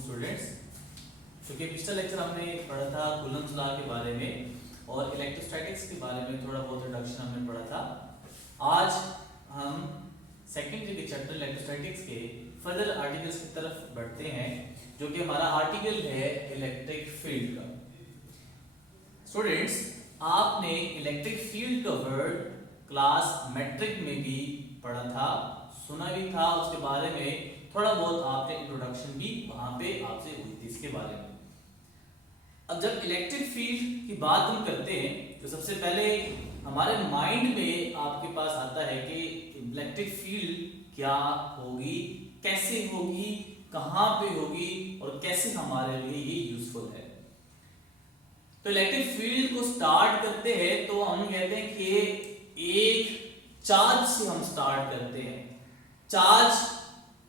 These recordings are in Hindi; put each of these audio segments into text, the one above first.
स्टूडेंट्स। क्योंकि पिछला लेक्चर हमने पढ़ा था कूलम्स लॉ के बारे में और इलेक्ट्रोस्टैटिक्स के बारे में थोड़ा बहुत इंट्रोडक्शन हमने पढ़ा था। आज हम सेकेंड के चैप्टर इलेक्ट्रोस्टैटिक्स के फर्दर आर्टिकल्स की तरफ बढ़ते हैं, जो कि हमारा आर्टिकल है इलेक्ट्रिक फील्ड का। स्टूडेंट्स, आपने इलेक्ट्रिक फील्ड का वर्ड क्लास मैट्रिक में भी पढ़ा था, सुना भी था, उसके बारे में थोड़ा बहुत आपने इंट्रोडक्शन भी वहां पे आपसे हुई थी इसके बारे में। अब जब इलेक्ट्रिक फील्ड की बात हम करते हैं तो सबसे पहले हमारे माइंड में आपके पास आता है कि इलेक्ट्रिक फील्ड क्या होगी, कैसे होगी, कहां पे होगी और कैसे हमारे लिए ये यूजफुल है। तो इलेक्ट्रिक फील्ड को स्टार्ट करते हैं तो हम कहते हैं कि एक चार्ज से हम स्टार्ट करते हैं। चार्ज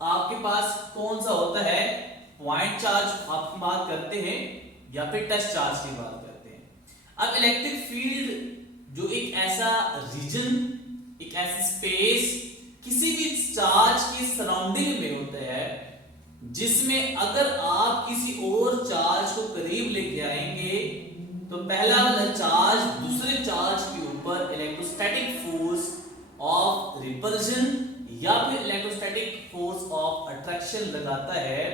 आपके पास कौन सा होता है? पॉइंट चार्ज आपकी बात करते हैं या फिर टच चार्ज की बात करते हैं। अब इलेक्ट्रिक फील्ड जो एक ऐसा रीजन, एक ऐसी स्पेस किसी भी चार्ज की सराउंडिंग में होता है जिसमें अगर आप किसी और चार्ज को करीब लेके आएंगे तो पहला वाला चार्ज दूसरे चार्ज के ऊपर इलेक्ट्रोस्टैटिक फोर्स ऑफ रिपल्शन या फिर इलेक्ट्रोस्टैटिक फोर्स ऑफ अट्रैक्शन लगाता है।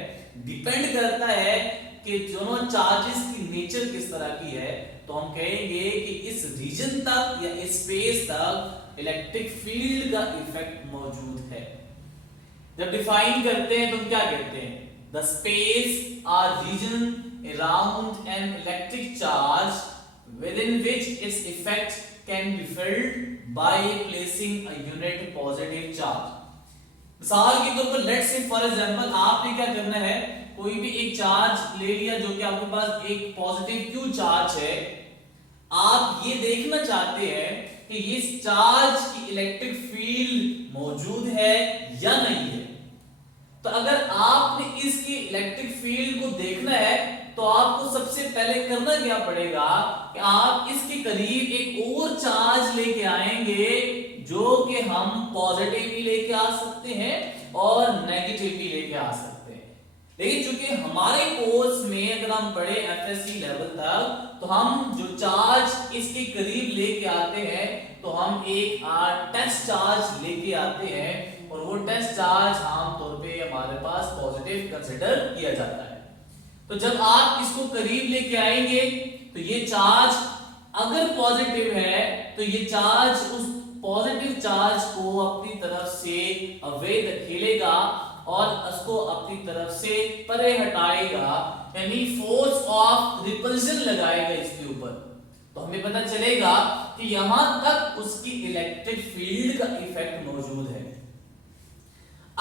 डिपेंड करता है कि दोनों चार्जेस की नेचर किस तरह की है, तो हम कहेंगे कि इस रीजन तक या इस स्पेस तक इलेक्ट्रिक फील्ड का इफेक्ट मौजूद है। जब डिफाइन करते हैं तो हम क्या कहते हैं? The space or region around an electric charge within which its effect can be felt by placing a unit positive charge। मिसाल के तौर पर लेट्स से फॉर एग्जांपल आपने क्या करना है, कोई भी एक चार्ज ले लिया जो कि आपके पास एक पॉजिटिव क्यू चार्ज है। आप ये देखना चाहते हैं कि इस चार्ज की इलेक्ट्रिक फील्ड मौजूद है या नहीं है। तो अगर आपने इसकी इलेक्ट्रिक फील्ड को देखना है तो आपको सबसे पहले करना क्या पड़ेगा कि आप इसके करीब एक और चार्ज लेके आएंगे जो कि हम पॉजिटिव भी लेके आ सकते हैं और नेगेटिव भी लेके आ सकते हैं। लेकिन चूंकि हमारे कोर्स में अगर हम पढ़े एफएससी लेवल तक तो हम जो चार्ज इसके करीब लेके आते हैं तो हम एक टेस्ट चार्ज लेके आते हैं और वो टेस्ट चार्ज आमतौर पे हमारे पास पॉजिटिव कंसिडर किया जाता है। तो जब आप इसको करीब लेके आएंगे तो ये चार्ज अगर पॉजिटिव है तो ये चार्ज उस पॉजिटिव चार्ज को अपनी तरफ से अवे धकेलेगा और उसको अपनी तरफ से परे हटाएगा, यानी फोर्स ऑफ रिपल्शन लगाएगा इसके ऊपर। तो हमें पता चलेगा कि यहां तक उसकी इलेक्ट्रिक फील्ड का इफेक्ट मौजूद है।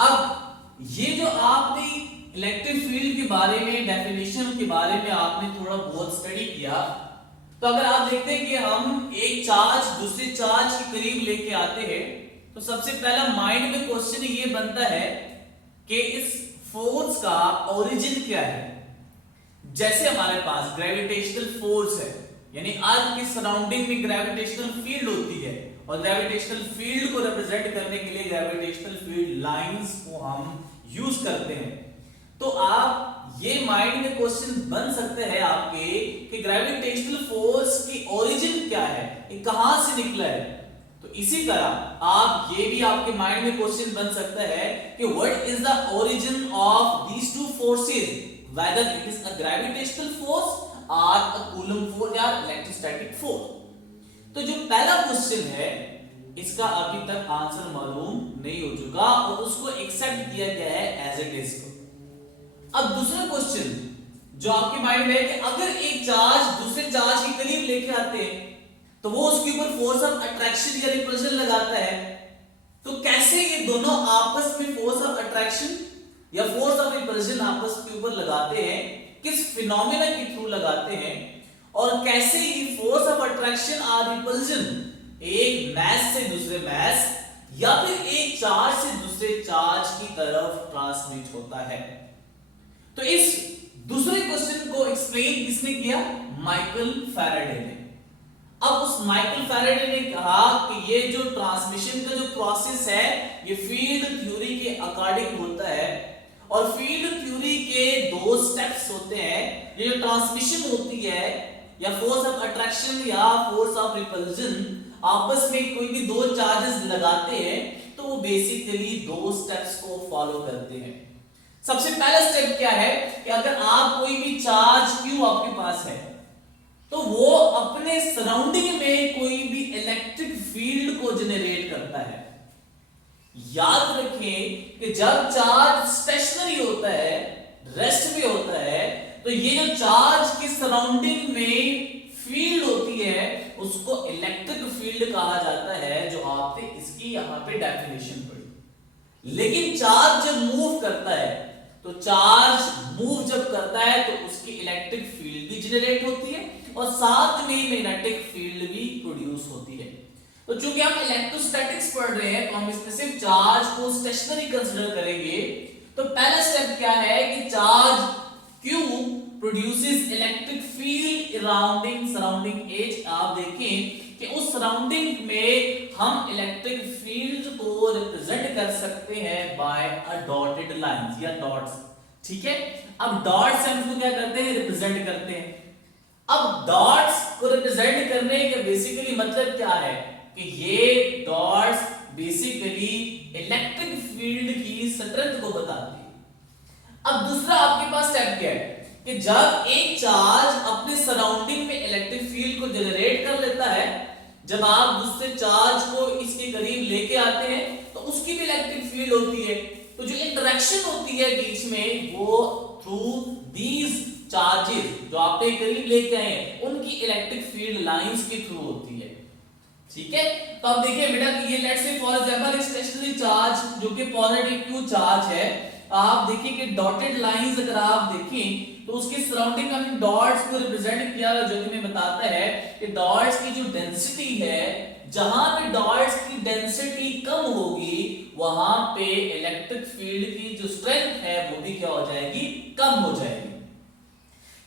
अब ये जो आपने इलेक्ट्रिक फील्ड के बारे में, डेफिनेशन के बारे में आपने थोड़ा बहुत स्टडी किया, तो अगर आप देखते हैं कि हम एक चार्ज दूसरे चार्ज के करीब लेके आते हैं तो सबसे पहला माइंड में क्वेश्चन ये बनता है कि इस फोर्स का ओरिजिन क्या है। जैसे हमारे पास ग्रेविटेशनल फोर्स है, यानी अर्थ की सराउंडिंग में ग्रेविटेशनल फील्ड होती है और ग्रेविटेशनल फील्ड को रिप्रेजेंट करने के लिए ग्रेविटेशनल फील्ड लाइंस को हम यूज करते हैं। तो आप ये माइंड में क्वेश्चन बन सकते हैं आपके कि ग्रेविटेशनल फोर्स की ओरिजिन क्या है, ये कहां से निकला है। तो इसी तरह आप ये भी आपके माइंड में क्वेश्चन बन सकता है कि what is the origin of these two forces, whether it is a gravitational force और अ कूलम फोर्स या इलेक्ट्रोस्टैटिक फोर्स। तो जो पहला क्वेश्चन है इसका अभी तक आंसर मालूम नहीं हो चुका और उसको एक्सेप्ट किया गया है एज इट इज। अब दूसरा क्वेश्चन जो आपके माइंड में है कि अगर एक चार्ज दूसरे चार्ज के करीब लेके आते हैं तो वो उसके ऊपर फोर्स ऑफ अट्रैक्शन या रिपल्शन लगाता है, तो कैसे ये दोनों आपस में फोर्स ऑफ अट्रैक्शन या फोर्स ऑफ रिपल्शन आपस के ऊपर लगाते हैं, किस फिनोमेना के थ्रू लगाते हैं और कैसे ये फोर्स ऑफ अट्रैक्शन और रिपल्शन एक मैस से दूसरे मैस या फिर एक चार्ज से दूसरे चार्ज की तरफ ट्रांसमिट होता है। तो इस दूसरे क्वेश्चन को एक्सप्लेन किसने किया? माइकल फैराडे ने। अब उस माइकल फैराडे ने कहा कि ये जो ट्रांसमिशन का जो प्रोसेस है ये फील्ड थ्योरी के अकॉर्डिंग होता है और फील्ड थ्योरी के दो स्टेप्स होते हैं। ये जो ट्रांसमिशन होती है या फोर्स ऑफ अट्रैक्शन या फोर्स ऑफ रिपल्जन, आपस में कोई भी दो चार्जेस लगाते हैं तो वो बेसिकली दो स्टेप्स को फॉलो करते हैं। सबसे पहला स्टेप क्या है कि अगर आप कोई भी चार्ज क्यू आपके पास है तो वो अपने सराउंडिंग में कोई भी इलेक्ट्रिक फील्ड को जनरेट करता है। याद रखें कि जब चार्ज स्टेशनरी होता है, रेस्ट में होता है, तो ये जो चार्ज की सराउंडिंग में फील्ड होती है उसको इलेक्ट्रिक फील्ड कहा जाता है, जो आपने इसकी यहां पे डेफिनेशन पढ़ी। लेकिन चार्ज जब मूव करता है तो चार्ज मूव जब करता है तो उसकी इलेक्ट्रिक फील्ड भी जनरेट होती है और साथ में मैग्नेटिक फील्ड भी प्रोड्यूस होती है। तो चूंकि हम इलेक्ट्रोस्टैटिक्स पढ़ रहे हैं तो हम इसमें सिर्फ चार्ज को स्टेशनरी कंसीडर करेंगे। तो पहला स्टेप क्या है कि charge Q produces electric field surrounding एज। आप देखें कि उस सराउंडिंग में हम इलेक्ट्रिक फील्ड को रिप्रेजेंट कर सकते हैं बाय अ डॉटेड लाइंस या डॉट्स। ठीक है, अब डॉट्स हम इसको क्या करते हैं, रिप्रेजेंट करते हैं। अब डॉट्स को रिप्रेजेंट करने का बेसिकली मतलब क्या है कि ये डॉट्स बेसिकली इलेक्ट्रिक फील्ड की स्ट्रेंथ को बताते हैं। अब दूसरा आपके पास स्टेप क्या है कि जब एक चार्ज अपने सराउंडिंग में इलेक्ट्रिक फील्ड को जनरेट कर लेता है, जब आप दूसरे चार्ज को इसके करीब लेके आते हैं तो उसकी भी इलेक्ट्रिक फील्ड होती है। तो जो इंटरेक्शन होती है बीच में वो थ्रू दीज चार्जेस जो आपके करीब लेके आए हैं उनकी इलेक्ट्रिक फील्ड लाइंस के थ्रू होती है। ठीक है, तो अब देखिए बेटा कि ये लेट्स से फॉर एग्जांपल एक स्टेशनरी चार्ज जो कि पॉजिटिव क्यू चार्ज है, आप देखिए कि डॉटेड लाइंस अगर आप देखें तो उसके सराउंडिंग में हमने डॉट्स को रिप्रेजेंट किया जो कि हमें बताता है कि डॉट्स की जो डेंसिटी है, जहां पे डॉट्स की डेंसिटी कम होगी वहां पे इलेक्ट्रिक फील्ड की जो स्ट्रेंथ है वो भी क्या हो जाएगी, कम हो जाएगी।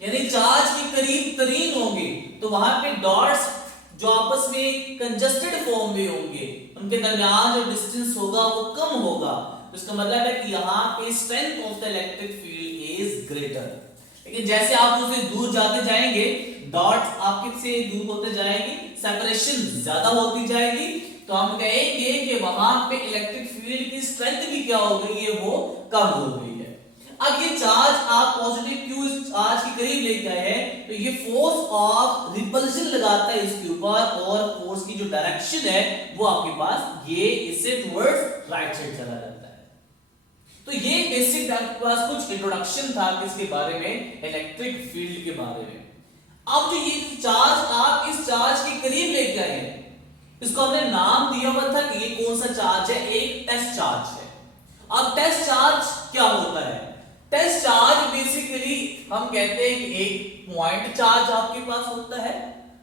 यानी चार्ज के करीब तरीन होंगे तो वहां पे डॉट्स जो आपस में कंजस्टेड फॉर्म में होंगे, उनके दरमियान जो डिस्टेंस होगा वो कम होगा। तो इसका मतलब है कि यहाँ पे strength of the electric field is greater. लेकिन जैसे आप उससे दूर जाते जाएंगे, डॉट्स आपके से दूर होते जाएंगे, सेपरेशन ज्यादा होती जाएगी, तो हम कहेंगे कि वहां पे इलेक्ट्रिक फील्ड की स्ट्रेंथ भी क्या हो गई है, वो कम हो गई है। अब ये चार्ज आप पॉजिटिव क्यू चार्ज के करीब लेके आए हैं तो ये फोर्स ऑफ रिपल्शन लगाता है इसके ऊपर और फोर्स की जो डायरेक्शन है वो आपके पास ये इससे टुवर्ड्स राइट साइड चला जाता है। तो ये बेसिक आपके पास कुछ इंट्रोडक्शन था किसके बारे में, इलेक्ट्रिक फील्ड के बारे में। अब जो ये चार्ज आप इस चार्ज के करीब लेके आए हैं इसको हमने नाम दिया हुआ था कि ये कौन सा चार्ज है, एक टेस्ट चार्ज है। अब टेस्ट चार्ज क्या होता है, टेस्ट चार्ज बेसिकली हम कहते हैं कि एक पॉइंट चार्ज आपके पास होता है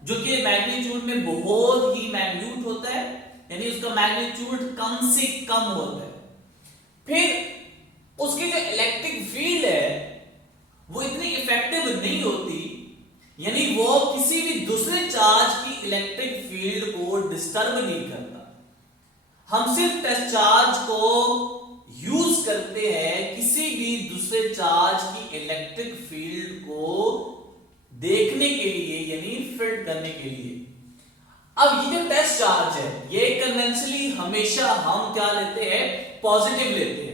जो कि मैग्नीट्यूड में बहुत ही मैग्नीट्यूट होता है, यानी उसका मैग्नीट्यूड कम से कम होता है। फिर उसकी जो इलेक्ट्रिक फील्ड है वो इतनी इफेक्टिव नहीं होती, यानी वो किसी भी दूसरे चार्ज की इलेक्ट्रिक फील्ड को डिस्टर्ब नहीं करता। हम सिर्फ टेस्ट चार्ज को यूज करते हैं किसी भी दूसरे चार्ज की इलेक्ट्रिक फील्ड को देखने के लिए, यानी फिट करने के लिए। अब ये जो टेस्ट चार्ज है ये कन्वेंशनली हमेशा हम क्या लेते हैं, पॉजिटिव लेते हैं,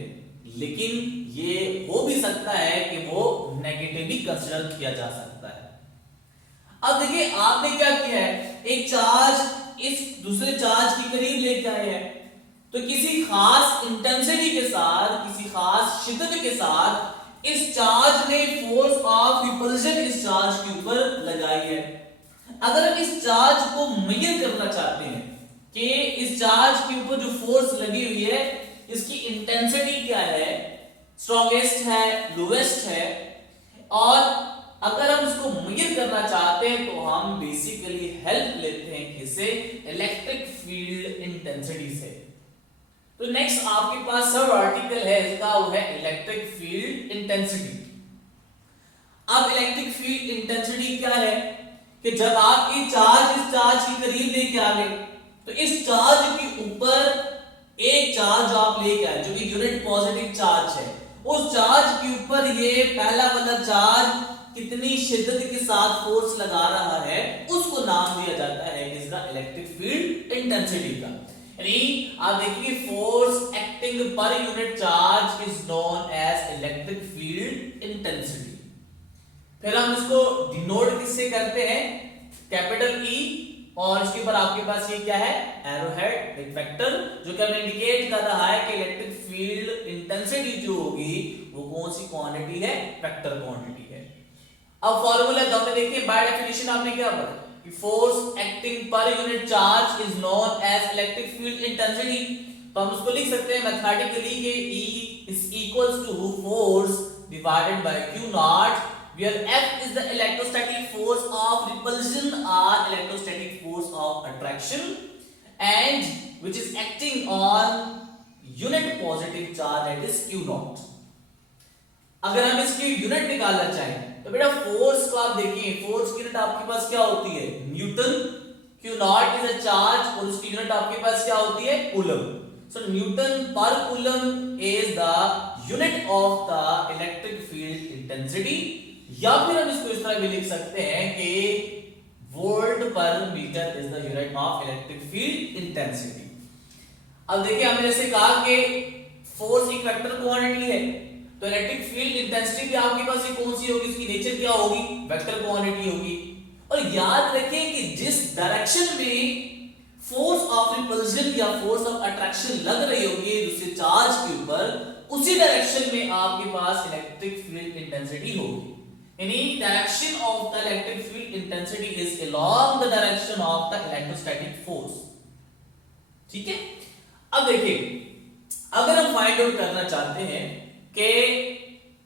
लेकिन ये हो भी सकता है कि वो नेगेटिव भी कंसीडर किया जा सकता है। अब देखिए आपने क्या किया है, एक चार्ज इस दूसरे चार्ज के करीब लेके आए हैं तो किसी खास इंटेंसिटी के साथ, किसी खास शिद्दत के साथ इस चार्ज ने फोर्स ऑफ रिपल्शन इस चार्ज के ऊपर लगाई है। अगर हम इस चार्ज को मेजर करना चाहते हैं कि इस चार्ज के ऊपर जो फोर्स लगी हुई है इसकी इंटेंसिटी क्या है, स्ट्रॉन्गेस्ट है, लोएस्ट है, और अगर हम इसको मेजर करना चाहते हैं तो हम बेसिकली हेल्प लेते हैं किसे, इलेक्ट्रिक फील्ड इंटेंसिटी से। तो नेक्स्ट आपके पास सब आर्टिकल है इसका, वो है इलेक्ट्रिक फील्ड इंटेंसिटी। अब इलेक्ट्रिक फील्ड इंटेंसिटी क्या है कि जब आप ये चार्ज इस चार्ज के करीब लेके आ गए तो इस चार्ज के ऊपर एक चार्ज आप लेके आए जो कि यूनिट पॉजिटिव चार्ज है, उस चार्ज के ऊपर ये पहला वाला चार्ज कितनी शिद्दत के साथ फोर्स लगा रहा है उसको नाम दिया जाता है इसका इलेक्ट्रिक फील्ड इंटेंसिटी का। यानी आप देखिए force acting per unit charge is known as electric field intensity. फिर हम इसको डिनोट किससे करते हैं, कैपिटल ई, और इसके ऊपर आपके पास ये क्या है, एरो हेड, एक वेक्टर जो कि हमें इंडिकेट कर रहा है कि इलेक्ट्रिक फील्ड इंटेंसिटी जो होगी वो कौन सी क्वांटिटी है, वेक्टर क्वांटिटी है। अब फॉर्मूला तो हमने देखिए, बाय डेफिनेशन आपने क्या पढ़ा कि force acting per unit charge is known as electric field intensity. तो हम उसको लिख सकते हैं मैथमेटिकली कि E is equals to force divided by Q naught, where F is the electrostatic force of repulsion or electrostatic force of attraction, and which is acting on unit positive charge, that is Q naught। अगर हम इसकी यूनिट निकालना चाहें तो बेटा फोर्स को आप देखिए, फोर्स की यूनिट आपके पास क्या होती है, Newton. Q naught is a charge और उसकी यूनिट आपके पास क्या होती है, कूलम। सो न्यूटन पर coulomb is the unit of the electric field intensity, या फिर हम इसको इस तरह भी लिख सकते हैं कि volt per metre is the unit of electric field intensity. अब देखिए हमने जैसे कहा कि फोर्स एक वेक्टर क्वांटिटी है, तो इलेक्ट्रिक फील्ड इंटेंसिटी भी आपके पास ये कौन सी होगी, इसकी नेचर क्या होगी, वेक्टर क्वांटिटी होगी। और याद रखें कि जिस डायरेक्शन में फोर्स ऑफ रिपल्शन या फोर्स ऑफ अट्रैक्शन लग रही होगी दूसरे चार्ज के ऊपर, उसी डायरेक्शन में आपके पास इलेक्ट्रिक फील्ड इंटेंसिटी होगी। यानी direction of the electric field intensity is along the direction of the electrostatic force. ठीक है, अब देखिए अगर हम फाइंड आउट करना चाहते हैं कि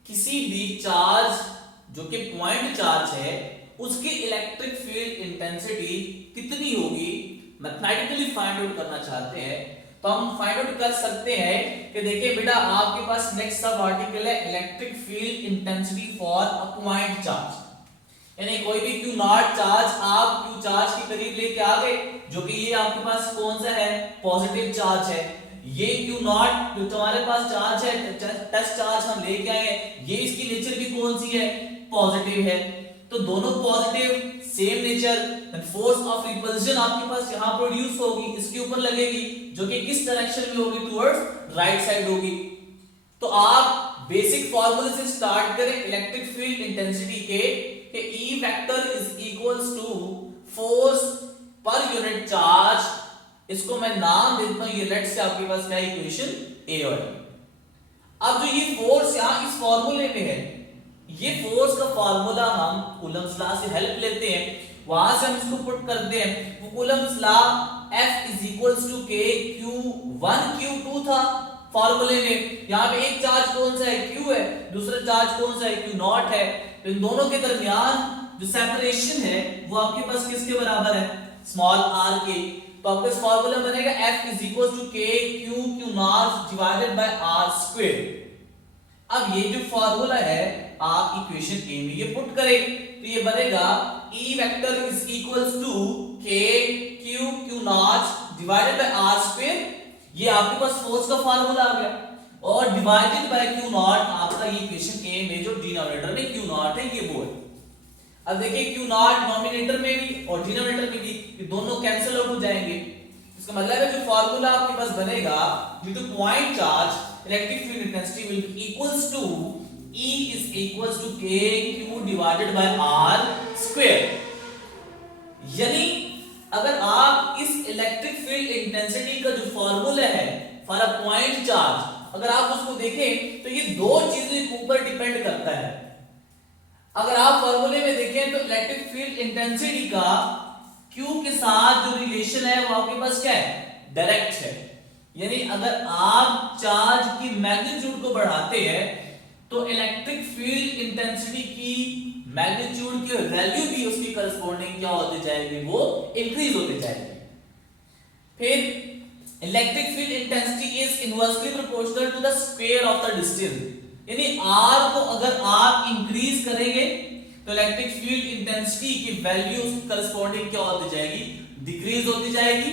किसी भी चार्ज जो कि पॉइंट चार्ज है उसकी इलेक्ट्रिक फील्ड इंटेंसिटी कितनी होगी, मैथमेटिकली फाइंड आउट करना चाहते हैं, तो हम फाइंड आउट कर सकते हैं कि देखिए बेटा आपके पास नेक्स्ट सब आर्टिकल है electric field intensity for a point charge. यानी कोई भी Q नॉट चार्ज आप Q चार्ज के करीब लेके आ गए, जो कि ये आपके पास कौन सा है, पॉजिटिव चार्ज है। ये Q नॉट जो तुम्हारे पास चार्ज है, टेस्ट चार्ज हम लेके आए हैं, ये इसकी नेचर भी कौन सी है, पॉजिटिव है। तो दोनों positive, same nature, force of repulsion आपके पास यहां प्रोड्यूस होगी, इसके ऊपर लगेगी, जो कि किस डायरेक्शन में होगी, टुवर्ड्स राइट साइड होगी। तो आप बेसिक फार्मूले से स्टार्ट करें इलेक्ट्रिक फील्ड इंटेंसिटी के, कि E vector is equals to force per unit charge, इसको मैं नाम देता हूं, ये लेट से आपके पास क्या इक्वेशन A और अब जो ये फोर्स यहां इस फार्मूले में है, ये फोर्स का फार्मूला हम कूलम्स लॉ से हेल्प लेते हैं, वहां से हम इसको पुट करते हैं। वो coulomb's law F is equals to K Q1 Q2 था फार्मूले में। यहाँ पे एक चार्ज कौन सा है, Q है, दूसरा चार्ज कौन सा है, Q नॉट है। तो इन दोनों के दरमियान जो सेपरेशन है वो आपके पास किसके बराबर है, स्मॉल r के। तो आपका इस फार्मूला बनेगा F is equals to K Q naught divided by r square. अब ये जो फार्मूला है आप इक्वेशन ए में ये पुट करें, तो ये बनेगा E vector is equals to K Q naught divided by r square. ये आपके पास फोर्स का फार्मूला आ गया, और डिवाइडेड बाय Q नॉट आपका ये इक्वेशन ए में जो डिनोमिनेटर में Q नॉट है ये वो है। अब देखिए Q नॉट नोमिनेटर में भी और डिनोमिनेटर में भी ये दोनों कैंसिल आउट हो जाएंगे। इसका मतलब है जो फार्मूला आपके पास बनेगा due to point charge electric field intensity will be equals to E is equals to K Q divided by R square। यानी अगर आप इस इलेक्ट्रिक फील्ड इंटेंसिटी का जो फार्मूला है फॉर अ पॉइंट चार्ज, अगर आप उसको देखें तो ये दो चीजों के ऊपर डिपेंड करता है। अगर आप फार्मूले में देखें तो इलेक्ट्रिक फील्ड इंटेंसिटी का Q के साथ जो रिलेशन है वो आपके पास क्या है, डायरेक्ट है। यानी अगर आप चार्ज की मैग्नीट्यूड को बढ़ाते हैं तो इलेक्ट्रिक फील्ड इंटेंसिटी की मैग्नीट्यूड की वैल्यू भी उसकी करस्पॉन्डिंग क्या होती जाएगी, वो इंक्रीज होती जाएगी। फिर electric field intensity is inversely proportional to the square of the distance. यानी r को अगर आप इंक्रीज करेंगे तो इलेक्ट्रिक फील्ड इंटेंसिटी की वैल्यू उसकी करस्पॉन्डिंग क्या होती जाएगी, डिक्रीज होती जाएगी।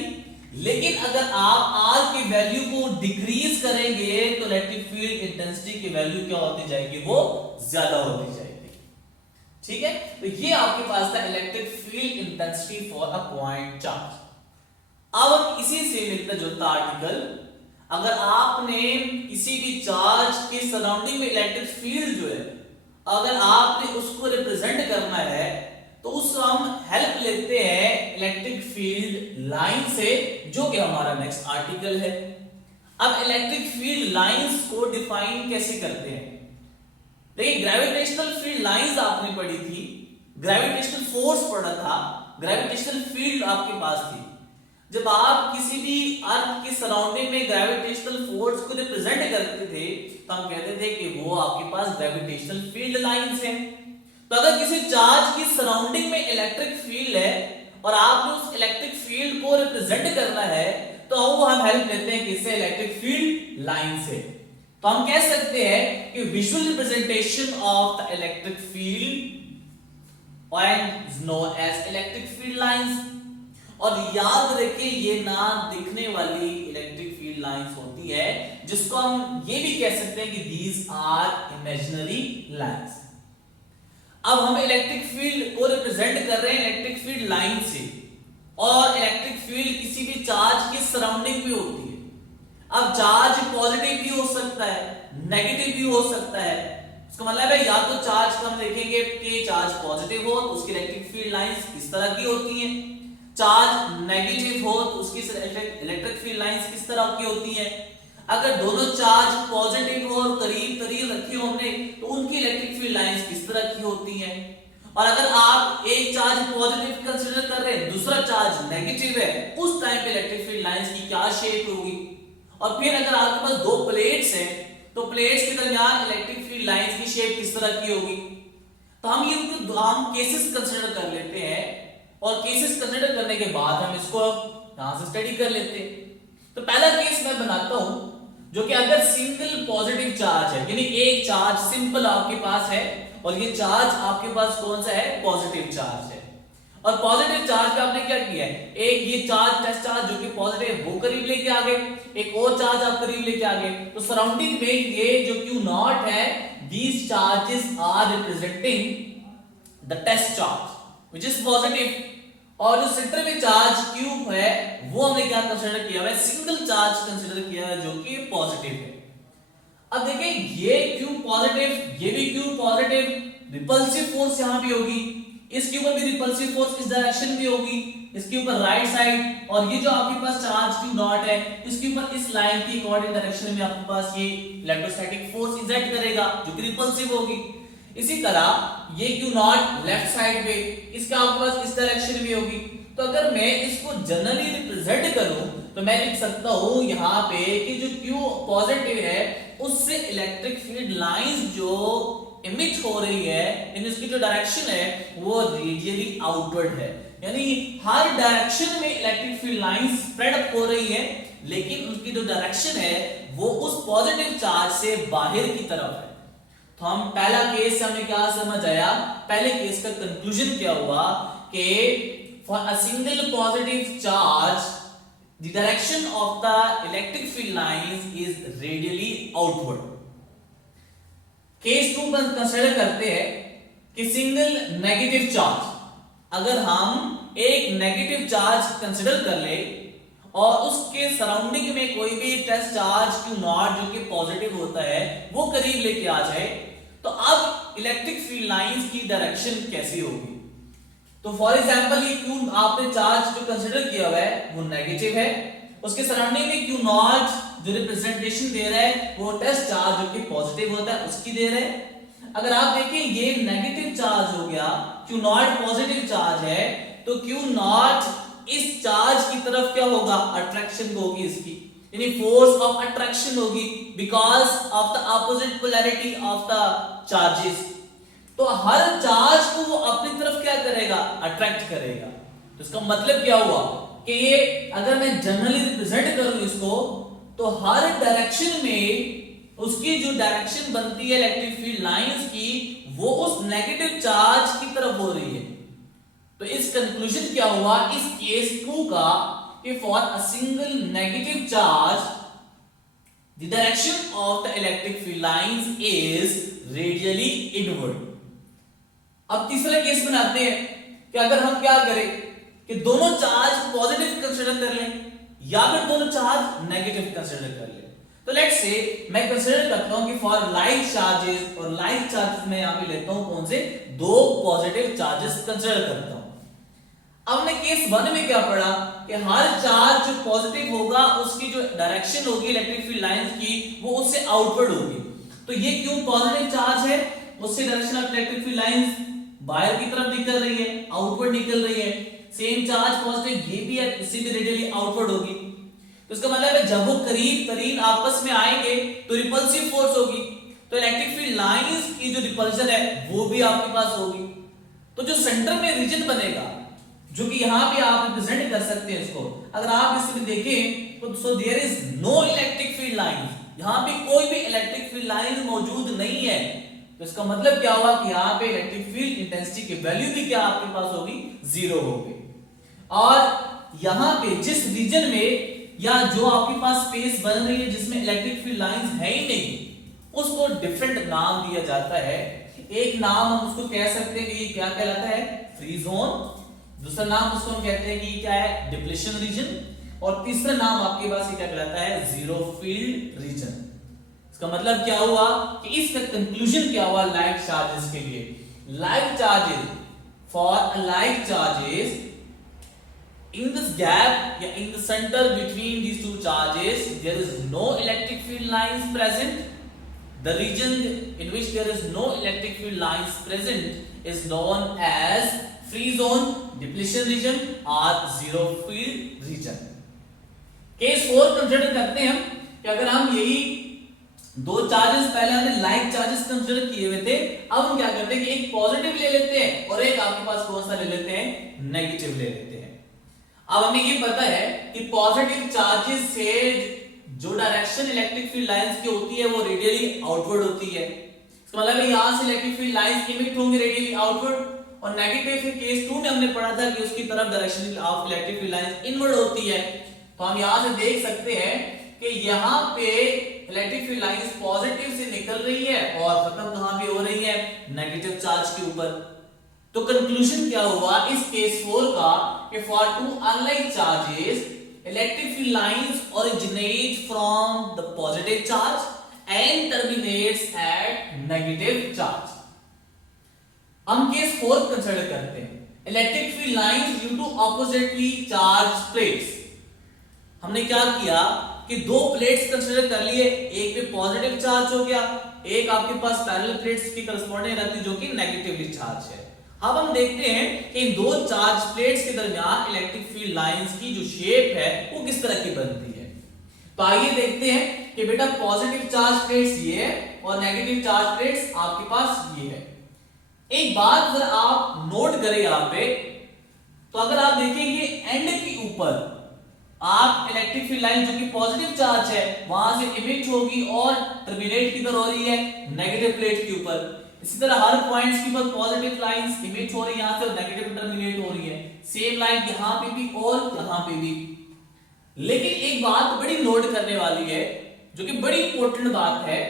लेकिन अगर आप R की वैल्यू को डिक्रीज करेंगे तो इलेक्ट्रिक फील्ड इंटेंसिटी की वैल्यू क्या होती जाएगी, वो ज्यादा होती जाएगी। ठीक है, तो ये आपके पास था electric field intensity for a point charge. अब इसी से मिलता जुलता आर्टिकल, अगर आपने किसी भी चार्ज के सराउंडिंग में इलेक्ट्रिक फील्ड जो है अगर आपने उसको रिप्रेजेंट करना है तो उसको हम हेल्प लेते हैं इलेक्ट्रिक फील्ड लाइन से, जो कि हमारा नेक्स्ट आर्टिकल है। अब इलेक्ट्रिक फील्ड लाइंस को डिफाइन कैसे करते हैं? देखिए, ग्रेविटेशनल फील्ड लाइंस आपने पढ़ी थी, ग्रेविटेशनल फोर्स पढ़ा था, ग्रेविटेशनल फील्ड आपके पास थी। जब आप किसी भी अर्थ के सराउंडिंग में ग्रेविटेशनल फोर्स को रिप्रेजेंट करते थे तो हम कहते थे कि वो आपके पास ग्रेविटेशनल फील्ड लाइंस हैं। तो अगर किसी चार्ज की सराउंडिंग में इलेक्ट्रिक फील्ड है और आपने उस इलेक्ट्रिक फील्ड को रिप्रेजेंट करना है तो वो हम हेल्प लेते हैं किससे? इलेक्ट्रिक फील्ड लाइन से। तो हम कह सकते हैं कि visual representation of the electric field is known as electric field lines. और याद रखिए, ये ना दिखने वाली इलेक्ट्रिक फील्ड लाइंस होती है, जिसको हम ये भी कह सकते हैं कि दीज आर इमेजिनरी लाइंस। अब हम इलेक्ट्रिक फील्ड को रिप्रेजेंट कर रहे हैं इलेक्ट्रिक फील्ड लाइन से, और इलेक्ट्रिक फील्ड किसी भी चार्ज के सराउंडिंग में होती है। अब चार्ज पॉजिटिव भी हो सकता है, नेगेटिव भी हो सकता है। इसका मतलब है या तो चार्ज को हम देखेंगे कि चार्ज पॉजिटिव हो तो उसकी इलेक्ट्रिक फील्ड लाइंस किस तरह की होती हैं, चार्ज नेगेटिव हो तो उसकी इलेक्ट्रिक फील्ड लाइंस किस तरह की होती हैं। अगर दोनों चार्ज पॉजिटिव हो और करीब करीब रखे हो हमने तो उनकी इलेक्ट्रिक फील्ड लाइंस किस तरह की होती हैं। और अगर आप एक चार्ज पॉजिटिव कंसीडर कर रहे हैं, दूसरा चार्ज नेगेटिव है, उस टाइम पे इलेक्ट्रिक फील्ड लाइंस की क्या शेप होगी। और फिर अगर आपके पास दो प्लेट्स हैं तो प्लेट्स के दरमियान इलेक्ट्रिक फील्ड लाइंस की शेप किस तरह की होगी। तो हम ये हम केसेस कंसीडर कर लेते हैं, और केसेस कंसीडर करने के बाद हम इसको यहां से स्टडी कर लेते हैं। तो पहला केस मैं बनाता हूं, जो कि अगर सिंगल पॉजिटिव चार्ज है, यानी एक चार्ज सिंपल आपके पास है और ये चार्ज आपके पास कौन सा है? पॉजिटिव चार्ज है। और पॉजिटिव चार्ज पे आपने क्या किया है? एक ये चार्ज टेस्ट चार्ज जो कि पॉजिटिव है वो करीब लेके आ गए, एक और चार्ज आप करीब लेके आ गए। तो सराउंडिंग में ये जो Q0 है, these charges are representing the test charge which is positive। और जो सेंटर में चार्ज Q है वो हमने क्या कंसीडर किया है? सिंगल चार्ज कंसीडर किया है जो कि पॉजिटिव है। अब देखें, ये Q पॉजिटिव, ये भी Q पॉजिटिव, रिपल्सिव फोर्स यहां भी होगी, इसके ऊपर भी रिपल्सिव फोर्स इस डायरेक्शन में होगी, इसके ऊपर राइट साइड। और ये जो आपके पास चार्ज Q0 है, इसके ऊपर इस लाइन की कोऑर्डिनेट डायरेक्शन में आपके पास ये इलेक्ट्रोस्टैटिक फोर्स एक्ट करेगा जो कि रिपल्सिव होगी। इसी तरह ये Q0 लेफ्ट साइड पे, इसका आपके पास इस डायरेक्शन में होगी। तो अगर मैं इसको जनरली रिप्रेजेंट करूं तो मैं लिख सकता हूं यहां पे कि जो Q पॉजिटिव है उससे इलेक्ट्रिक फील्ड लाइंस जो इमिट हो रही है, यानी उसकी जो डायरेक्शन है वो रेडियली आउटवर्ड है, यानी हर डायरेक्शन में electric field lines spread up हो रही है, लेकिन उनकी जो डायरेक्शन है वो उस पॉजिटिव चार्ज से बाहर की तरफ है। तो हम पहला केस से हमें क्या समझ आया? पहले केस का कंक्लूजन क्या हुआ कि for a single positive charge the direction of the electric field lines is radially outward. Case 2 पर कंसीडर करते हैं कि सिंगल नेगेटिव चार्ज, अगर हम एक नेगेटिव चार्ज कंसीडर कर ले और उसके सराउंडिंग में कोई भी टेस्ट चार्ज Q0 जो कि पॉजिटिव होता है वो करीब लेके आ जाए, तो अब इलेक्ट्रिक फील्ड लाइंस की डायरेक्शन कैसी होगी? तो फॉर एग्जांपल ये Q आपने चार्ज जो कंसीडर किया हुआ है वो नेगेटिव है, उसके सराउंडिंग में Q0 जो रिप्रेजेंटेशन दे रहा है वो टेस्ट चार्ज जो कि पॉजिटिव होता है उसकी दे रहे हैं। अगर आप देखें ये नेगेटिव चार्ज हो गया, Q0 पॉजिटिव चार्ज है, तो Q0 इस चार्ज की तरफ क्या होगा? अट्रैक्शन होगी इसकी, यानी फोर्स ऑफ अट्रैक्शन होगी because of the opposite polarity of the charges. तो हर चार्ज को वो अपनी तरफ क्या करेगा? अट्रैक्ट करेगा। तो इसका मतलब क्या हुआ कि ये अगर मैं जनरली रिप्रेजेंट करूं इसको, तो हर डायरेक्शन में उसकी जो डायरेक्शन बनती है इलेक्ट्रिक फील्ड लाइंस की वो उस नेगेटिव चार्ज की तरफ हो रही है। तो इस कंक्लूजन क्या हुआ इस केस 2 का कि for a single negative charge the direction of the electric field lines is radially inward. अब तीसरा केस बनाते हैं कि अगर हम क्या करें कि दोनों चार्ज पॉजिटिव कंसीडर कर लें या फिर दोनों चार्ज नेगेटिव कंसीडर कर लें। तो लेट्स से मैं कंसीडर करता हूं कि फॉर लाइक चार्जेस, और लाइक चार्जेस मैं यहां पे लेता हूं कौन से, दो पॉजिटिव चार्जेस कंसीडर करता हूं। अब हमने केस 1 में क्या पढ़ा कि हर चार्ज जो पॉजिटिव होगा उसकी जो डायरेक्शन होगी इलेक्ट्रिक फील्ड लाइंस की वो उससे आउटवर्ड होगी। तो ये क्यों पॉजिटिव चार्ज है, उससे direction of electric field lines बाहर की तरफ निकल रही है, आउटवर्ड निकल रही है। सेम चार्ज पॉजिटिव ये भी है, इससे भी रेडियली आउटवर्ड होगी। तो इसका मतलब है जब वो करीब करीब आपस में आएंगे तो रिपल्सिव फोर्स होगी, तो इलेक्ट्रिक फील्ड लाइंस की जो रिपल्शन है वो भी आपके पास होगी। तो जो सेंटर में रीजन बनेगा, जो कि यहां पे आप रिप्रेजेंट कर सकते हैं इसको, अगर आप इसमें देखें तो so there is no electric field lines, यहां पे कोई भी इलेक्ट्रिक फील्ड लाइन मौजूद नहीं है। तो इसका मतलब क्या हुआ कि यहां पे इलेक्ट्रिक फील्ड इंटेंसिटी की वैल्यू भी क्या आपके पास होगी, जीरो होगी। और यहां पे जिस रीजन में या जो आपके पास स्पेस बन रही है जिसमें इलेक्ट्रिक फील्ड लाइंस है ही नहीं, उसको डिफरेंट नाम दिया जाता है। एक नाम हम उसको कह सकते हैं कि ये क्या कहलाता है, फ्री जोन। दूसरा नाम उसको हम कहते हैं कि क्या है, डिप्लेशन रीजन। और तीसरा नाम आपके पास ये क्या कहलाता है, जीरो फील्ड रीजन। इसका मतलब क्या हुआ कि इसका कंक्लूजन क्या हुआ लाइक चार्जेस के लिए, like charges for like charges in this gap या in the center between these two charges there is no electric field lines present. The region in which there is no electric field lines present is known as free zone, depletion region or zero field region. Case 4 consider करते हैं हम कि अगर हम यही दो चार्जेस पहले हमने लाइक चार्जेस कंसीडर किए हुए थे, अब हम क्या करते हैं कि एक पॉजिटिव ले लेते हैं और एक आपके पास कौन सा ले लेते हैं, नेगेटिव ले लेते हैं। अब हमें ये पता है कि पॉजिटिव चार्जेस से जो डायरेक्शन इलेक्ट्रिक फील्ड लाइंस की होती है वो रेडियली आउटवर्ड होती है। इसका मतलब है यहां से इलेक्ट्रिक फील्ड लाइंस इमिट होंगे रेडियली आउटवर्ड, और नेगेटिव के केस 2 में हमने पढ़ा था कि उसकी तरफ direction of electric field lines inward होती है। तो हम यहां से देख सकते हैं कि यहां पे इलेक्ट्रिक फील्ड लाइंस पॉजिटिव से निकल रही है और खत्म कहां पे हो रही है, नेगेटिव चार्ज के ऊपर। तो कंक्लूजन क्या हुआ इस केस 4 का कि for two unlike charges electric field lines originate from the positive charge and terminates at negative charge. हम केस 4 कंसीडर करते हैं electric field lines due to oppositely charged plates. हमने क्या किया कि दो प्लेट्स कंसीडर कर लिए, एक पे पॉजिटिव चार्ज हो गया, एक आपके पास पैरेलल प्लेट्स की करस्पॉन्डिंग रहती है जो कि नेगेटिवली चार्ज है। अब हम देखते हैं कि इन दो चार्ज प्लेट्स के दरमियान इलेक्ट्रिक फील्ड लाइंस की जो शेप है वो किस तरह की बनती है। तो आइए देखते हैं कि बेटा पॉजिटिव चार्ज प्लेट्स ये है और नेगेटिव चार्ज प्लेट्स आपके पास ये है। एक बात अगर आप नोट करें यहां पे, तो अगर आप देखेंगे एंड के ऊपर आप इलेक्ट्रिक फील्ड लाइन जो कि पॉजिटिव चार्ज है वहां से इमिट होगी और टर्मिनेट किधर हो रही है, नेगेटिव प्लेट के ऊपर। इसी तरह हर पॉइंट्स के ऊपर पॉजिटिव लाइंस इमिट हो रही है यहां से और नेगेटिव टर्मिनेट हो रही है। सेम लाइन यहां पे भी और यहां पे भी। लेकिन एक बात बड़ी नोट करने वाली है जो कि बड़ी इंपॉर्टेंट बात है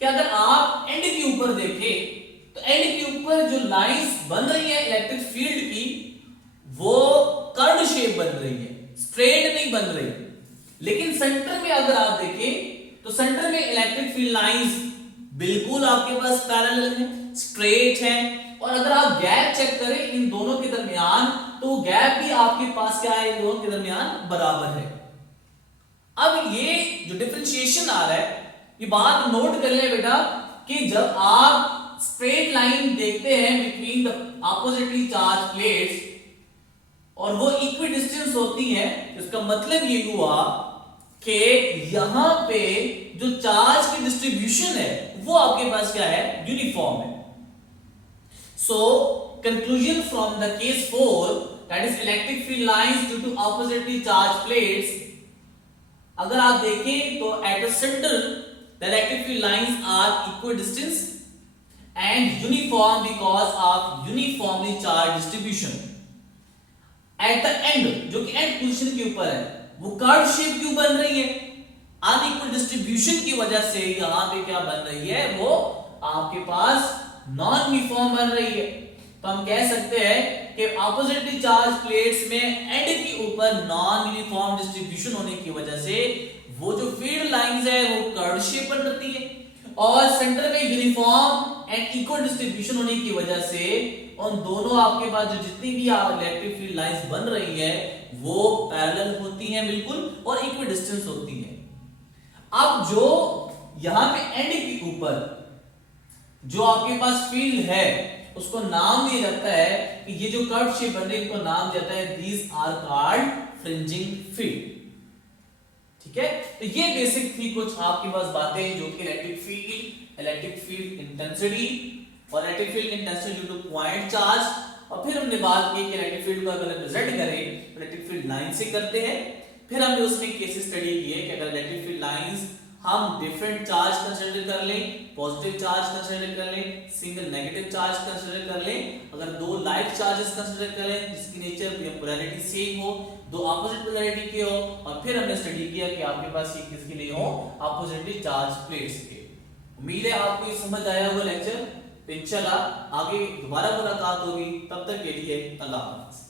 कि अगर आप एंड के ऊपर देखें तो एंड के ऊपर जो लाइंस बन रही है इलेक्ट्रिक फील्ड की वो कर्व शेप बन रही है, स्ट्रेट नहीं बन रही। लेकिन सेंटर में अगर आप देखें तो सेंटर में इलेक्ट्रिक फील्ड लाइंस बिल्कुल आपके पास पैरेलल है, स्ट्रेट है, और अगर आप गैप चेक करें इन दोनों के दरमियान तो गैप भी आपके पास क्या है, इन दोनों के दरमियान बराबर है। अब ये जो डिफरेंशिएशन आ रहा है ये बात नोट कर ले बेटा कि जब आप स्ट्रेट लाइन देखते हैं between the oppositely charged plates और वो इक्वी डिस्टेंस होती है, इसका मतलब ये हुआ कि यहां पे जो चार्ज की डिस्ट्रीब्यूशन है वो आपके पास क्या है, यूनिफॉर्म है। So conclusion from the case 4 that is electric field lines due to oppositely charged plates, अगर आप देखें तो at the center the electric field lines are equidistance and uniform because of uniformly charge distribution, at the end, जो कि एंड पोजीशन के ऊपर है, वो कर्व शेप क्यों बन रही है? अनइक्वल डिस्ट्रीब्यूशन की वजह से यहां पे क्या बन रही है, वो आपके पास नॉन यूनिफॉर्म बन रही है। तो हम कह सकते हैं कि ऑपोजिटली चार्ज प्लेट्स में एंड के ऊपर नॉन यूनिफॉर्म डिस्ट्रीब्यूशन होने की वजह से वो जो फील्ड लाइंस है वो कर्व शेप बन रही है, और सेंटर में यूनिफॉर्म एंड इक्वल डिस्ट्रीब्यूशन होने की वजह से उन दोनों आपके पास जो जितनी भी इलेक्ट्रिक फील्ड लाइंस बन रही है वो पैरेलल होती हैं बिल्कुल, और इक्वल डिस्टेंस होती हैं। अब जो यहां पे एंड के ऊपर जो आपके पास फील्ड है उसको नाम दिया जाता है कि ये जो कर्व शेप बन रही है इनको नाम दिया जाता है these are called fringing field. ठीक है, तो ये बेसिक थी कुछ आपके पास बातें जो कि इलेक्ट्रिक फील्ड इंटेंसिटी और electric field intensity due to point charge, और फिर हमने बात की कि इलेक्ट्रिक फील्ड को अगर रिप्रेजेंट करें इलेक्ट्रिक फील्ड लाइन से करते हैं। फिर हमने उसमें केसेस स्टडी किए कि अगर इलेक्ट्रिक फील्ड लाइंस हम डिफरेंट चार्ज कंसीडर कर लें, पॉजिटिव चार्ज कंसीडर कर लें, सिंगल नेगेटिव चार्ज कंसीडर कर लें, अगर दो लाइक चार्जेस कंसीडर कर लें जिसकी नेचर या पोलैरिटी सेम हो, दो ऑपोजिट पोलैरिटी के हो, और फिर हमने स्टडी किया कि आपके पास ये किसके लिए हो, ऑपोजिटली चार्ज प्लेट्स के। उम्मीद है आपको ये समझ आया होगा लेक्चर। तो इंशाल्लाह आगे दोबारा मुलाकात होगी, तब तक के लिए अल्लाह हाफ़िज़।